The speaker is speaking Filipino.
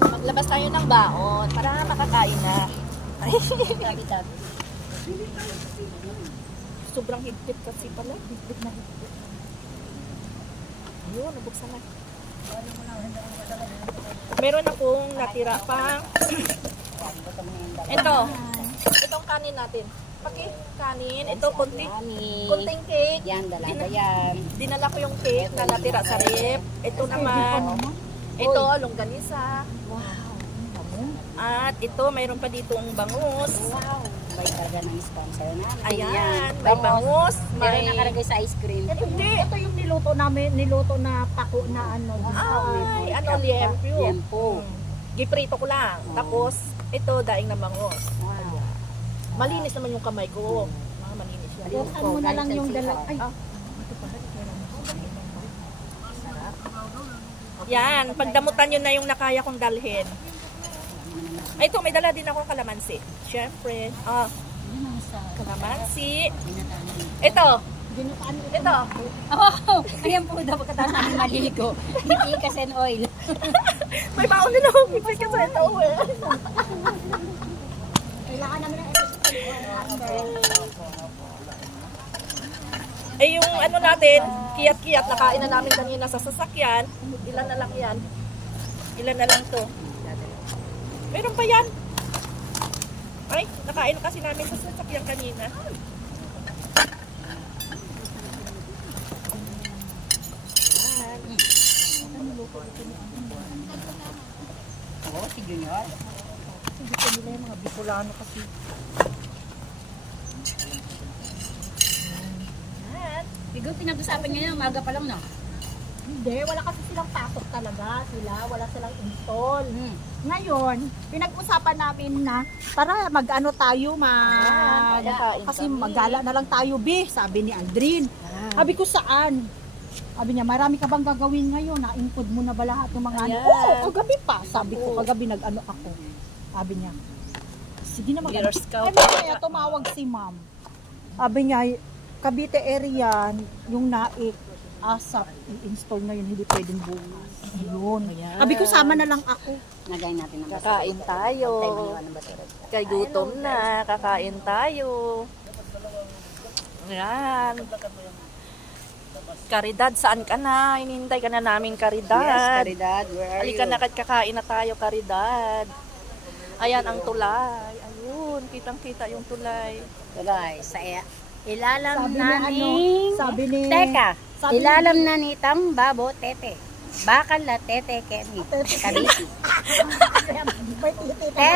Maglabas tayo ng baon para makakain na. Sobrang higpit kasi pala. Higpit na higpit. Ayun, nabuksan na. Meron akong natira pang itong kanin natin. Kanin, ito kunting cake. Yan, dalaga yan. Dinala ko yung cake na natira sa rep. Ito naman, ito longganisa. Wow. At ito, mayroon pa ditong bangus. Wow. May karga ng sponsor namin. Ayan, may bangus. Meron May nakalagay sa ice cream. Ito yung niluto namin, niluto na pako na ano. Ay, ano, liempo. Liempo. Giprito ko lang. Tapos, ito, daing na bangus. Wow. Malinis naman yung kamay ko. Mga malinis yan. Buksan mo na lang yung dalawa. Ay, Yan, pagdamutan nyo na yung nakaya kong dalhin. Ay, ito, may dala din ako kalamansi. Siyempre. Kalamansi. Ito. Ito. Oh, ayan po daw pagkatapos namin maligo. Hindi kasi oil. May baon din ako. May kasi ito. kailangan namin ng Eh, yung ano natin, kiyat-kiyat, nakain na namin kanina sa sasakyan. Ilan na lang yan? Ilan na lang to? Meron pa yan? Ay, nakain kasi namin sa sasakyan kanina. Oh, si Junior. Hindi ko nila yung mga Bicolano kasi. Siguro pinag-usapan nyo na umaga pa lang, no? Hindi, wala kasi silang pasok talaga. Wala silang install. Ngayon, pinag-usapan namin na para mag-ano tayo, kasi magala na lang tayo, sabi ni Aldrin. Sabi ko saan? Sabi niya, marami ka bang gagawin ngayon? Na-include mo na ba lahat ng mga ano? Oo, kagabi pa. Sabi ko, kagabi nag-ano ako. Sabi niya, sige na Girl Scout. Ay, kaya tumawag si ma'am. Sabi niya, Cavite area, yung naik, asap, i-install ngayon, hindi pwedeng bukas. Yun. Ayan. Sabi ko, sama na lang ako. Nagayin natin ng basura. Kakain tayo. Huwag tayo maniwan ng basura. Kay gutom na, kakain tayo. Ayan. Caridad, saan ka na? Hinihintay ka na namin, Caridad. Yes, Caridad, where are Halika you? na, kakain na tayo, Caridad. Ayan ang tulay. Ayun, kitang-kita yung tulay. Tuloy, sa ilalam Sabi na ni ano, ni... sabi ni... Teka, sabi ilalam na ni Tambabo Tete. Bakal la Tete Kenny. Kariti. May titi- Tete.